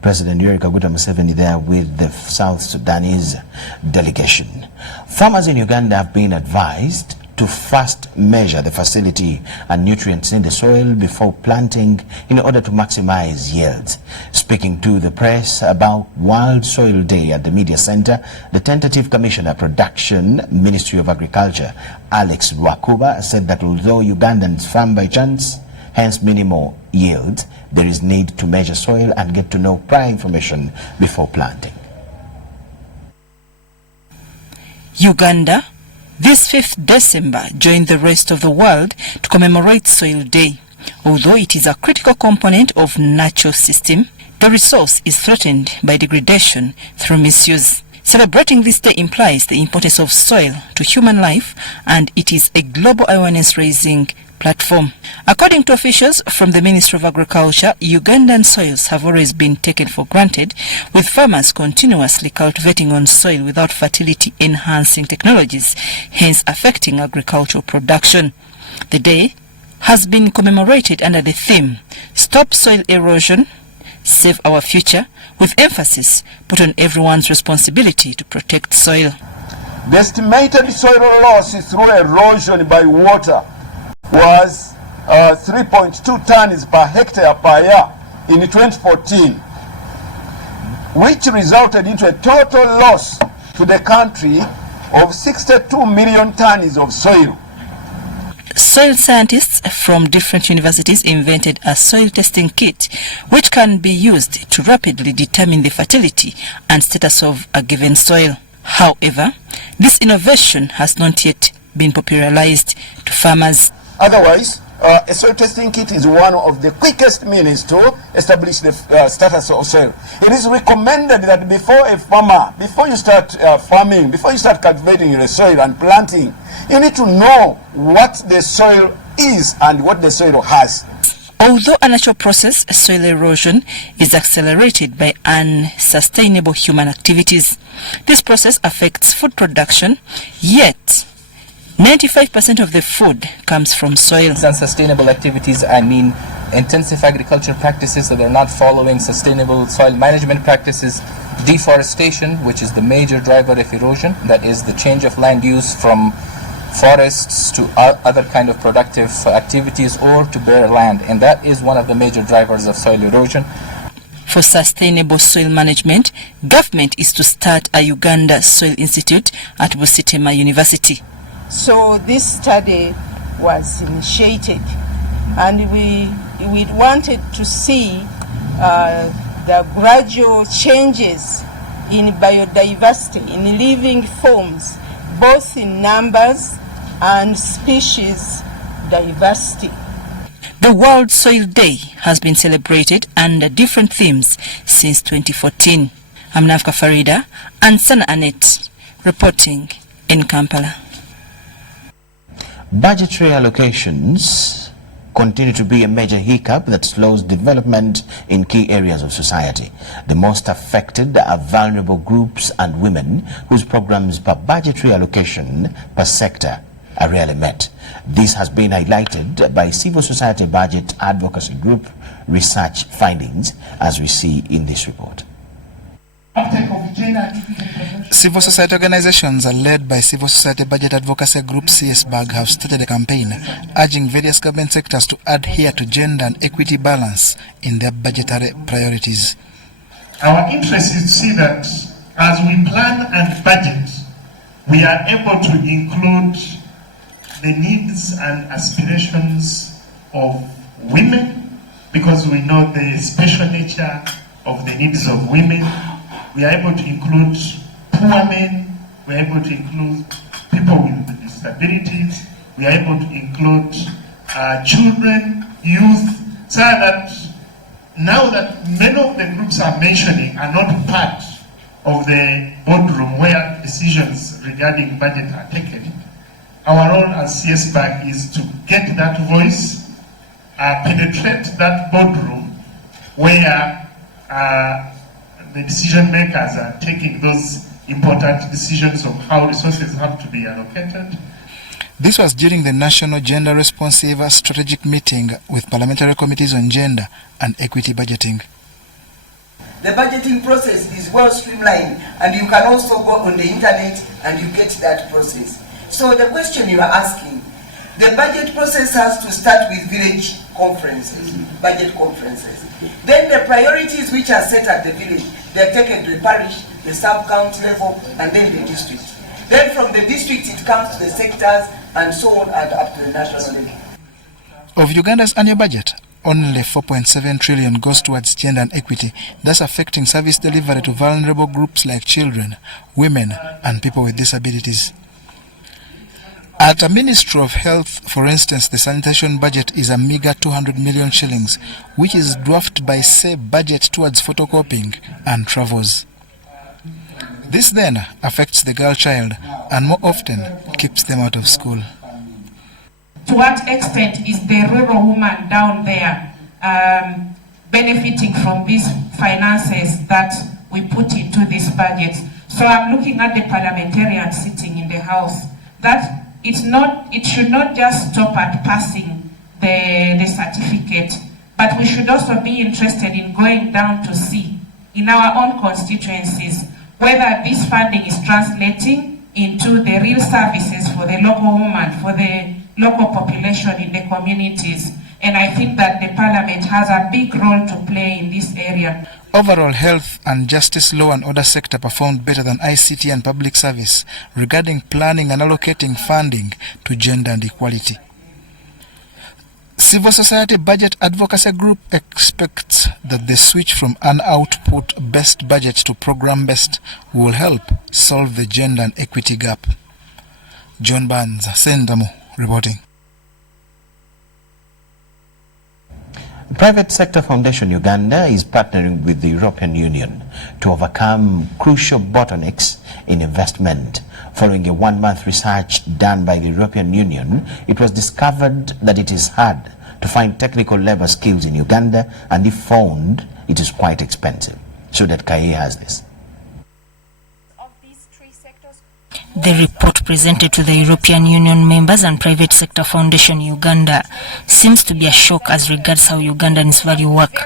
President Uganda MOU there with the South Sudanese delegation. Farmers in Uganda have been advised to first measure the facility and nutrients in the soil before planting in order to maximize yields. Speaking to the press about World Soil Day at the Media Center, the tentative Commissioner Production, Ministry of Agriculture, Alex Rwakuba, said that although Ugandans farm by chance, hence minimal yields, there is need to measure soil and get to know prior information before planting. Uganda, this 5th December, joined the rest of the world to commemorate Soil Day. Although it is a critical component of natural system, the resource is threatened by degradation through misuse. Celebrating this day implies the importance of soil to human life, and it is a global awareness-raising platform. According to officials from the Ministry of Agriculture, Ugandan soils have always been taken for granted, with farmers continuously cultivating on soil without fertility-enhancing technologies, hence affecting agricultural production. The day has been commemorated under the theme, Stop Soil Erosion, Save Our Future, with emphasis put on everyone's responsibility to protect soil. The estimated soil loss through erosion by water was 3.2 tons per hectare per year in 2014, which resulted into a total loss to the country of 62 million tons of soil. Soil scientists from different universities invented a soil testing kit which can be used to rapidly determine the fertility and status of a given soil. However, this innovation has not yet been popularized to farmers. Otherwise, a soil testing kit is one of the quickest means to establish the status of soil. It is recommended that before you start farming, before you start cultivating your soil and planting, you need to know what the soil is and what the soil has. Although a natural process, soil erosion is accelerated by unsustainable human activities. This process affects food production, yet 95% of the food comes from soil. Unsustainable activities, I mean intensive agriculture practices, so they're not following sustainable soil management practices, deforestation, which is the major driver of erosion, that is the change of land use from forests to other kind of productive activities or to bare land, and that is one of the major drivers of soil erosion. For sustainable soil management, government is to start a Uganda Soil Institute at Busitema University. So this study was initiated, and we wanted to see the gradual changes in biodiversity, in living forms, both in numbers and species diversity. The World Soil Day has been celebrated under different themes since 2014. I'm Nafka Farida and Sana Anet reporting in Kampala. Budgetary allocations continue to be a major hiccup that slows development in key areas of society. The most affected are vulnerable groups and women whose programs per budgetary allocation per sector are rarely met. This has been highlighted by civil society budget advocacy group research findings, as we see in this report. Civil society organizations are led by Civil Society Budget Advocacy Group CSBAG have started a campaign urging various government sectors to adhere to gender and equity balance in their budgetary priorities. Our interest is to see that as we plan and budget, we are able to include the needs and aspirations of women, because we know the special nature of the needs of women. We are able to include poor men, we are able to include people with disabilities, we are able to include children, youth, so that now that many of the groups I'm mentioning are not part of the boardroom where decisions regarding budget are taken, our role as CSBAG is to get that voice, penetrate that boardroom where the decision makers are taking those important decisions of how resources have to be allocated. This was during the National Gender Responsive Strategic Meeting with Parliamentary Committees on Gender and Equity Budgeting. The budgeting process is well streamlined, and you can also go on the internet and you get that process. So the question you are asking, the budget process has to start with village conferences, budget conferences. Then the priorities which are set at the village, they're taken to the parish, the sub-county level, and then the district. Then from the district it comes to the sectors and so on and up to the national level. Of Uganda's annual budget, only 4.7 trillion goes towards gender and equity, thus affecting service delivery to vulnerable groups like children, women, and people with disabilities. At a Ministry of Health, for instance, the sanitation budget is a meager 200 million shillings, which is dwarfed by, say, budget towards photocopying and travels. This then affects the girl child and more often keeps them out of school. To what extent is the rural woman down there benefiting from these finances that we put into this budget? So I'm looking at the parliamentarians sitting in the House, that it should not just stop at passing the certificate, but we should also be interested in going down to see in our own constituencies whether this funding is translating into the real services for the local woman, for the local population in the communities. And I think that the Parliament has a big role to play in this area. Overall, health and justice, law and order sector performed better than ICT and public service regarding planning and allocating funding to gender and equality. Civil society budget advocacy group expects that the switch from an output-based budget to program-based will help solve the gender and equity gap. John Barnes, Sendamo, reporting. Private Sector Foundation Uganda is partnering with the European Union to overcome crucial bottlenecks in investment. Following a one-month research done by the European Union, it was discovered that it is hard to find technical labor skills in Uganda, and if found, it is quite expensive. So that Kaye has this. The report presented to the European Union members and Private Sector Foundation Uganda seems to be a shock as regards how Ugandans value work.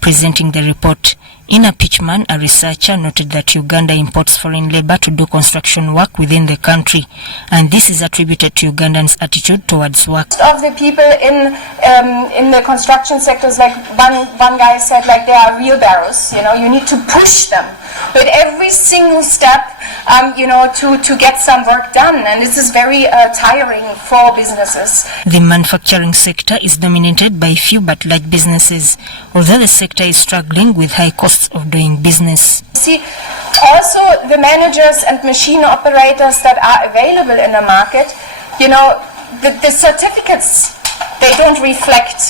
Presenting the report, Ina Pitchman, a researcher, noted that Uganda imports foreign labor to do construction work within the country, and this is attributed to Ugandans' attitude towards work. Of the people in the construction sectors, like one guy said, like they are wheelbarrows. You need to push them with every single step, to get some work done, and this is very tiring for businesses. The manufacturing sector is dominated by few but large businesses, although the sector is struggling with high costs of doing business. See, also the managers and machine operators that are available in the market, the certificates, they don't reflect,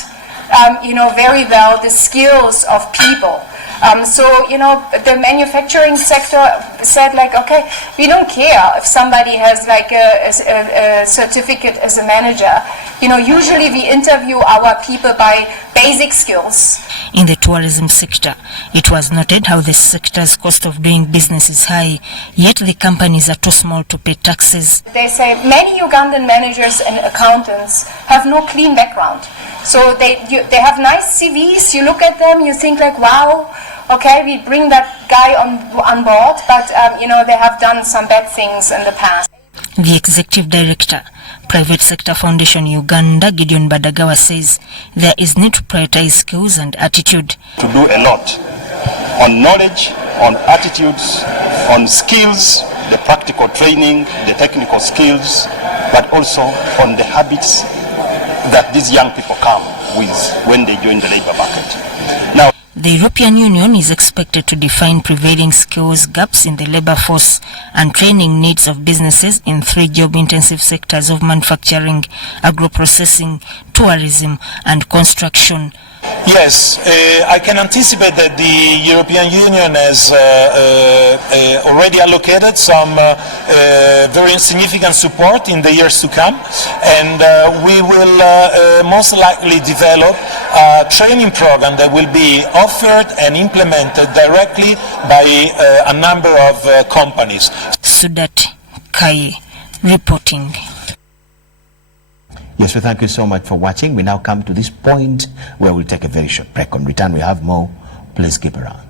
very well the skills of people. The manufacturing sector said, like, okay, we don't care if somebody has like a certificate as a manager. Usually we interview our people by basic skills. In the tourism sector, it was noted how the sector's cost of doing business is high, yet the companies are too small to pay taxes. They say many Ugandan managers and accountants have no clean background. So they have nice CVs, you look at them, you think like, wow, okay, we bring that guy on board, but they have done some bad things in the past. The Executive Director, Private Sector Foundation Uganda, Gideon Badagawa, says there is need to prioritize skills and attitude. To do a lot on knowledge, on attitudes, on skills, the practical training, the technical skills, but also on the habits that these young people come with when they join the labor market. Now, the European Union is expected to define prevailing skills gaps in the labor force and training needs of businesses in 3 job-intensive sectors of manufacturing, agro-processing, tourism and construction. Yes, I can anticipate that the European Union has already allocated some very significant support in the years to come, and we will most likely develop a training program that will be offered and implemented directly by a number of companies. Sudat Kaye reporting. Yes, we thank you so much for watching. We now come to this point where we'll take a very short break. On return, we have more. Please keep around.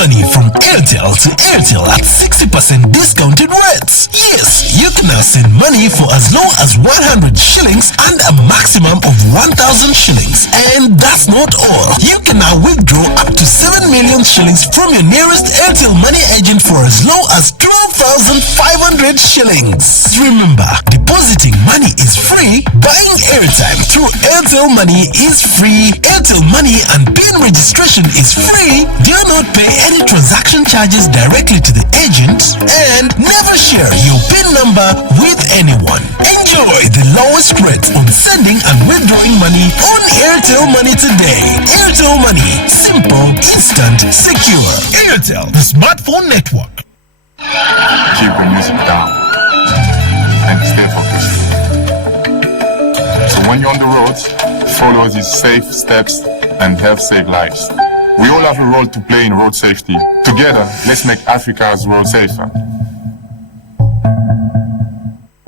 money from Airtel to Airtel at 60% discounted rates. Yes, you can now send money for as low as 100 shillings and a maximum of 1,000 shillings. And that's not all. You can now withdraw up to 7 million shillings from your nearest Airtel Money agent for as low as 12,500 shillings. Remember, depositing money is free, buying airtime through Airtel Money is free, Airtel Money and PIN registration is free. Do not pay any transaction charges directly to the agent, and never share your PIN number with anyone. Enjoy the lowest rates on sending and withdrawing money on Airtel Money today. Airtel Money, simple, instant, secure. Airtel, the smartphone network. Keep the music down and stay focused. So when you're on the roads, follow these safe steps and help save lives. We all have a role to play in road safety. Together, let's make Africa's road safer.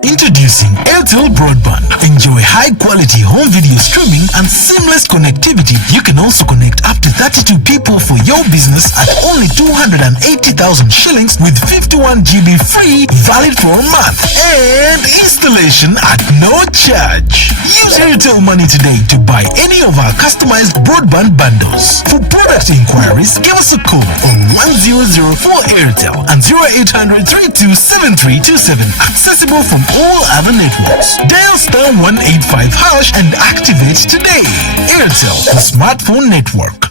Introducing Airtel Broadband. Enjoy high-quality home video streaming and seamless connectivity. You can also connect up to 32 people for your business at only 280,000 shillings with 51 GB free, valid for a month. And installation at no charge. Use Airtel Money today to buy any of our customized broadband bundles. For product inquiries, give us a call on 1004 Airtel and 0800 327327. Accessible from all other networks. Dial star 185 hash and activate today. Airtel, the smartphone network.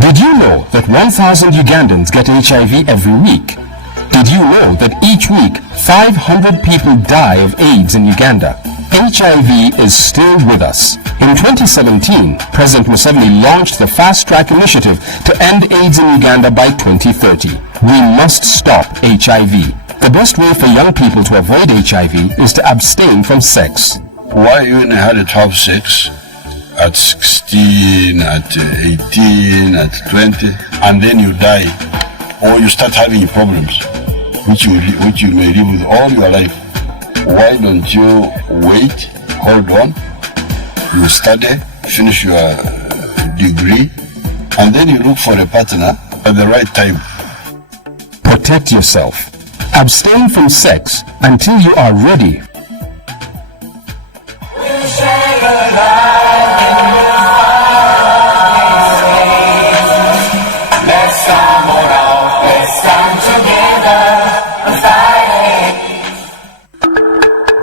Did you know that 1,000 Ugandans get HIV every week? Did you know that each week 500 people die of AIDS in Uganda? HIV is still with us. In 2017, President Museveni launched the Fast Track Initiative to end AIDS in Uganda by 2030. We must stop HIV. The best way for young people to avoid HIV is to abstain from sex. Why you had to have sex at 16, at 18, at 20, and then you die, or you start having problems, which you may live with all your life? Why don't you wait, hold on, you study, finish your degree, and then you look for a partner at the right time? Protect yourself. Abstain from sex until you are ready.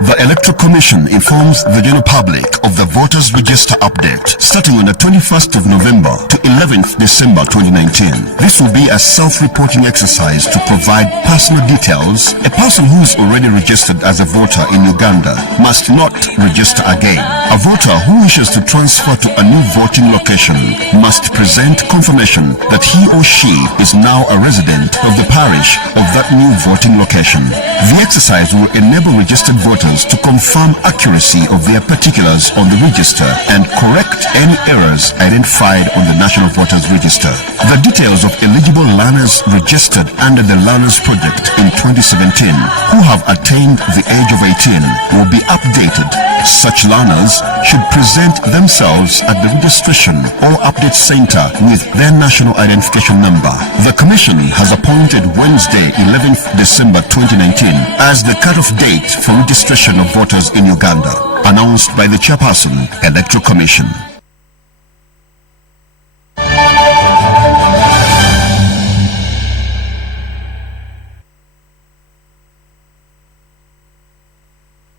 The Electoral Commission informs the general public of the Voters Register update starting on the 21st of November to 11th December 2019. This will be a self-reporting exercise to provide personal details. A person who is already registered as a voter in Uganda must not register again. A voter who wishes to transfer to a new voting location must present confirmation that he or she is now a resident of the parish of that new voting location. The exercise will enable registered voters to confirm accuracy of their particulars on the register and correct any errors identified on the National Voters Register. The details of eligible learners registered under the Learners Project in 2017 who have attained the age of 18 will be updated. Such learners should present themselves at the registration or update center with their national identification number. The Commission has appointed Wednesday, 11th December 2019 as the cut-off date for registration of voters in Uganda, announced by the Chairperson, Electoral Commission.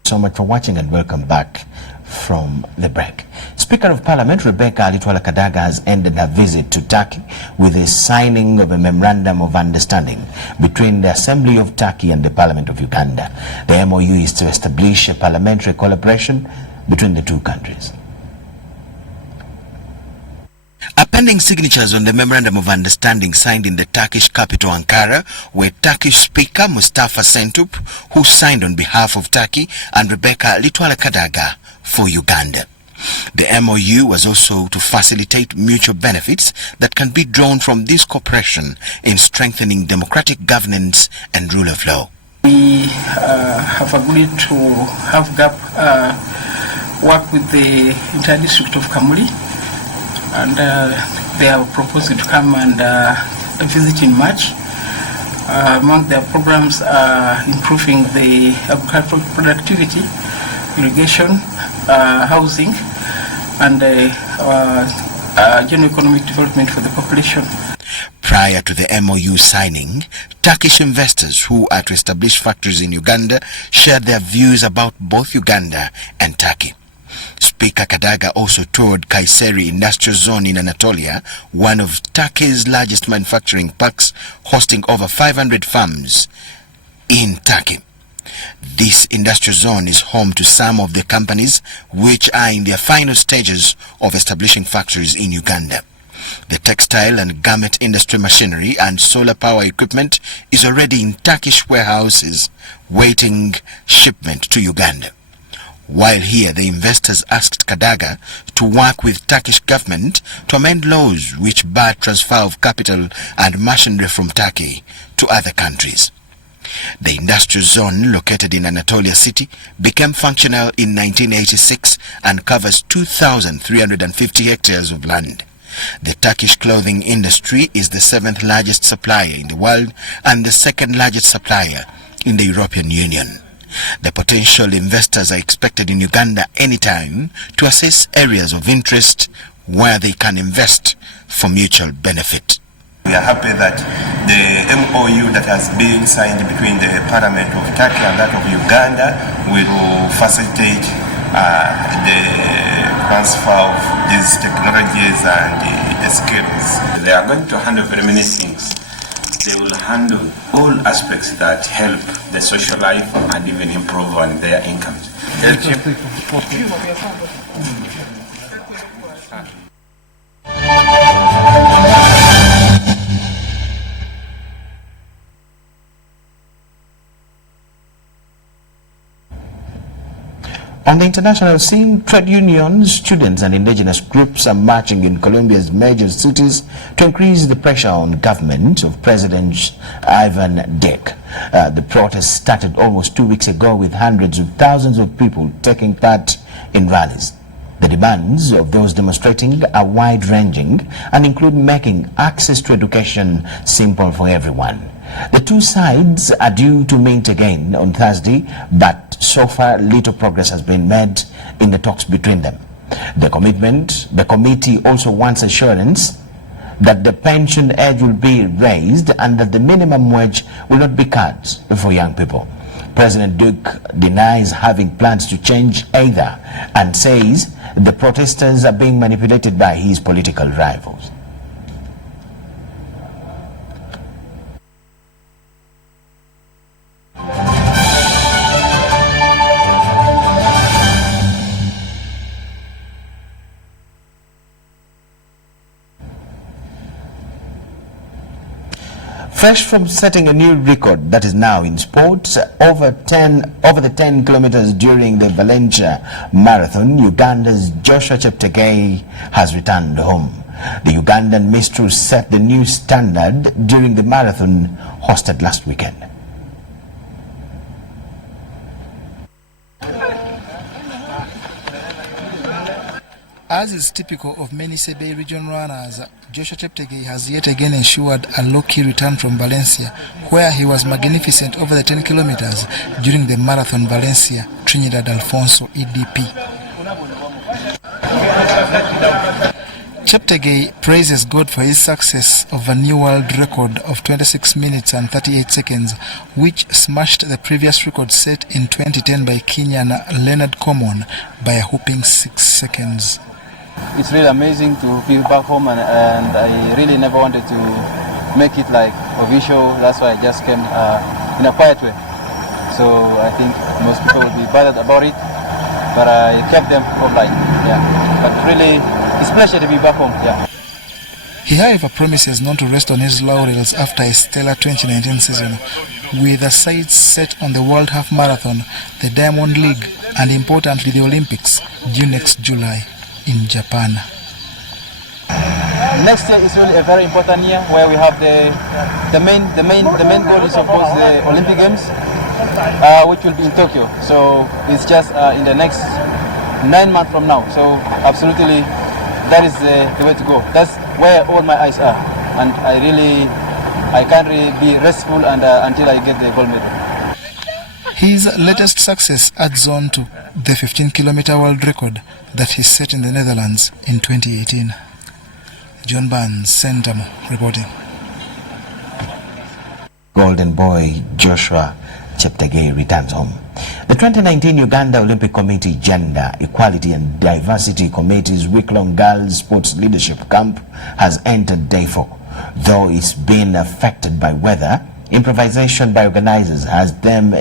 So much for watching and welcome back from the break. Speaker of Parliament Rebecca Alitwala Kadaga has ended her visit to Turkey with the signing of a memorandum of understanding between the Assembly of Turkey and the Parliament of Uganda. The MOU is to establish a parliamentary collaboration between the two countries. Appending signatures on the Memorandum of Understanding signed in the Turkish capital Ankara were Turkish Speaker Mustafa Sentup, who signed on behalf of Turkey, and Rebecca Alitwala Kadaga for Uganda. The MOU was also to facilitate mutual benefits that can be drawn from this cooperation in strengthening democratic governance and rule of law. We have agreed to have GAP work with the entire district of Kamuli, and they have proposed to come and visit in March. Among their programs are improving the agricultural productivity, irrigation, housing, and general economic development for the population. Prior to the MOU signing, Turkish investors who are to establish factories in Uganda shared their views about both Uganda and Turkey. Speaker Kadaga also toured Kayseri Industrial Zone in Anatolia, one of Turkey's largest manufacturing parks, hosting over 500 farms in Turkey. This industrial zone is home to some of the companies which are in their final stages of establishing factories in Uganda. The textile and garment industry machinery and solar power equipment is already in Turkish warehouses waiting shipment to Uganda. While here, the investors asked Kadaga to work with Turkish government to amend laws which bar transfer of capital and machinery from Turkey to other countries. The industrial zone located in Anatolia City became functional in 1986 and covers 2,350 hectares of land. The Turkish clothing industry is the 7th largest supplier in the world and the 2nd largest supplier in the European Union. The potential investors are expected in Uganda anytime to assess areas of interest where they can invest for mutual benefit. We are happy that the MOU that has been signed between the Parliament of Turkey and that of Uganda will facilitate the transfer of these technologies and the skills. They are going to handle very many things. They will handle all aspects that help the social life and even improve on their incomes. On the international scene, trade unions, students and indigenous groups are marching in Colombia's major cities to increase the pressure on government of President Ivan Duque. The protest started almost 2 weeks ago with hundreds of thousands of people taking part in rallies. The demands of those demonstrating are wide-ranging and include making access to education simple for everyone. The two sides are due to meet again on Thursday, but so far little progress has been made in the talks between them. The committee also wants assurance that the pension age will be raised and that the minimum wage will not be cut for young people. President Duque denies having plans to change either and says the protesters are being manipulated by his political rivals. Fresh from setting a new record that is now in sports, over the 10 kilometers during the Valencia Marathon, Uganda's Joshua Cheptegei has returned home. The Ugandan minstrel set the new standard during the marathon hosted last weekend. As is typical of many Sebe region runners, Joshua Cheptegei has yet again ensured a low-key return from Valencia, where he was magnificent over the 10 kilometers during the Marathon Valencia Trinidad Alfonso EDP. Cheptegei praises God for his success of a new world record of 26 minutes and 38 seconds, which smashed the previous record set in 2010 by Kenyan Leonard Common by a whopping 6 seconds. It's really amazing to be back home, and I really never wanted to make it like official. That's why I just came in a quiet way. So I think most people will be bothered about it, but I kept them offline. Yeah, but really, it's a pleasure to be back home. Yeah. He however promises not to rest on his laurels after a stellar 2019 season, with the sights set on the World Half Marathon, the Diamond League, and importantly the Olympics due next July in Japan. Next year is really a very important year where we have the main goal is of course the Olympic Games, which will be in Tokyo. So it's just in the next 9 months from now. So absolutely that is the way to go. That's where all my eyes are, and I can't really be restful and until I get the gold medal. His latest success adds on to the 15-kilometer world record that he set in the Netherlands in 2018. John Barnes, Sentamo, reporting. Golden boy Joshua Cheptegei returns home. The 2019 Uganda Olympic Committee Gender, Equality and Diversity Committee's week-long girls sports leadership camp has entered day 4. Though it's been affected by weather, improvisation by organizers has them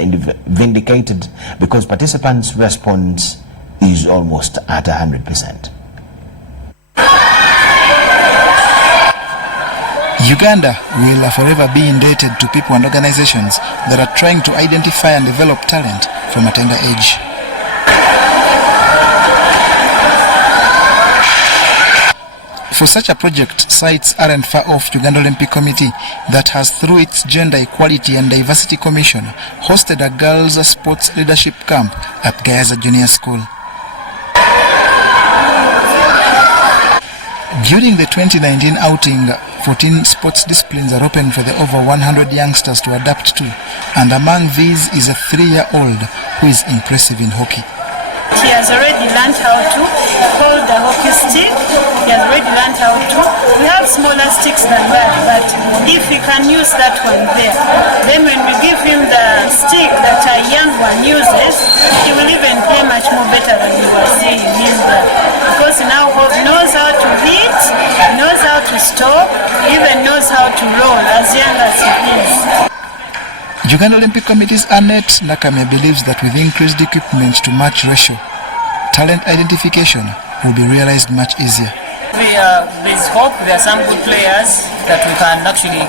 vindicated because participants' response is almost at 100%. Uganda will forever be indebted to people and organizations that are trying to identify and develop talent from a tender age. For such a project, sites aren't far off Uganda Olympic Committee that has, through its Gender Equality and Diversity Commission, hosted a girls' sports leadership camp at Gayaza Junior School. During the 2019 outing, 14 sports disciplines are open for the over 100 youngsters to adapt to, and among these is a 3-year-old who is impressive in hockey. He has already learned how to hold the hockey stick. He has already learned how to. We have smaller sticks than that, but if he can use that one there, then when we give him the stick that a young one uses, he will even play much more better than we were seeing him there. Because he now knows how to hit, knows how to stop, even knows how to roll as young as he is. Uganda Olympic Committee's Annette Nakame believes that with increased equipment to match ratio, talent identification will be realized much easier. There's hope. There are some good players that we can actually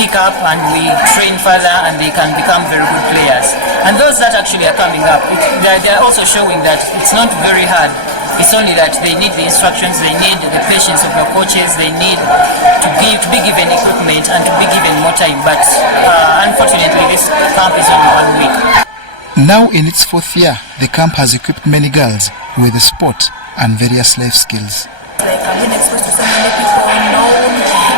pick up and we train further and they can become very good players. And those that actually are coming up, they're also showing that it's not very hard. It's only that they need the instructions, they need the patience of the coaches, they need to be given equipment and to be given more time. But unfortunately, this camp is only 1 week. Now in its 4th year, the camp has equipped many girls with the sport and various life skills. Like I've been exposed to so many people I know,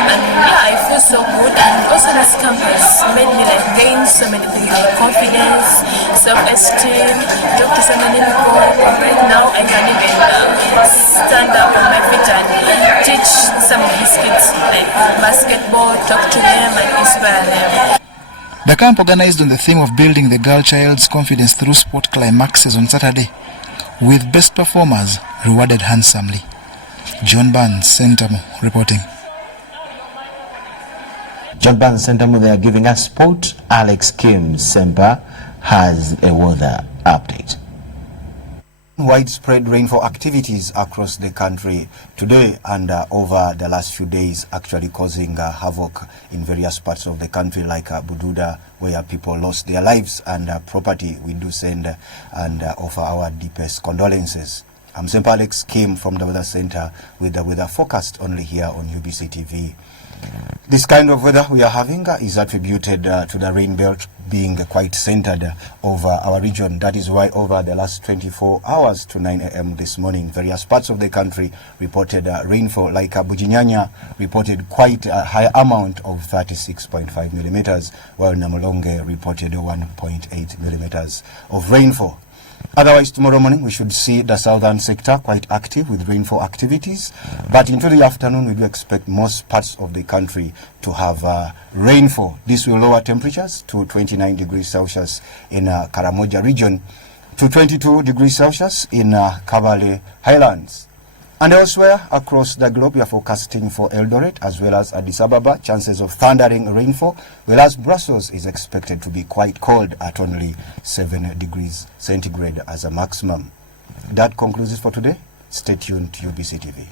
and yeah, I feel so good. And also this camp has made me like gain so many things like confidence, self-esteem, talk to so many people. Right now I can even stand up on my feet and teach some of these kids like basketball, talk to them and inspire them. The camp, organized on the theme of building the girl child's confidence through sport, climaxes on Saturday, with best performers rewarded handsomely. John Barnes, Sentamo, reporting. John Barnes, Sentamo, they are giving us sport. Alex Kim Semper has a weather update. Widespread rainfall activities across the country today and over the last few days, actually causing havoc in various parts of the country, like Bududa, where people lost their lives and property. We do send and offer our deepest condolences. I'm Semper Alex Kim from the Weather Center with the weather forecast only here on UBC TV. This kind of weather we are having is attributed to the rain belt being quite centered over our region. That is why over the last 24 hours to 9 a.m. this morning, various parts of the country reported rainfall, like Bujinyanya reported quite a high amount of 36.5 millimeters, while Namolonge reported 1.8 millimeters of rainfall. Otherwise, tomorrow morning we should see the southern sector quite active with rainfall activities. But into the afternoon, we do expect most parts of the country to have rainfall. This will lower temperatures to 29 degrees Celsius in Karamoja region, to 22 degrees Celsius in Kabale Highlands. And elsewhere across the globe, we are forecasting for Eldoret as well as Addis Ababa chances of thundering rainfall, whereas Brussels is expected to be quite cold at only 7 degrees centigrade as a maximum. That concludes it for today. Stay tuned to UBC TV.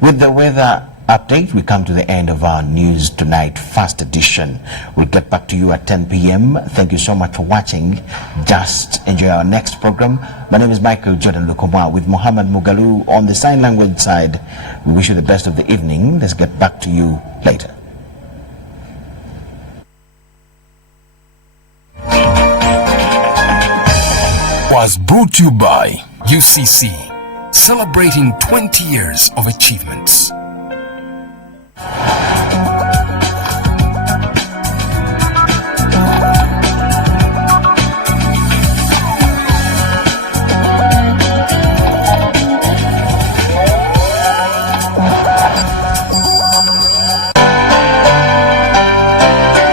With the weather update, we come to the end of our News Tonight first edition. We'll get back to you at 10 p.m. Thank you so much for watching. Just enjoy our next program. My name is Michael Jordan Lukomwa with Mohammed Mugalu on the sign language side. We wish you the best of the evening. Let's get back to you later. was brought to you by UCC, celebrating 20 years of achievements.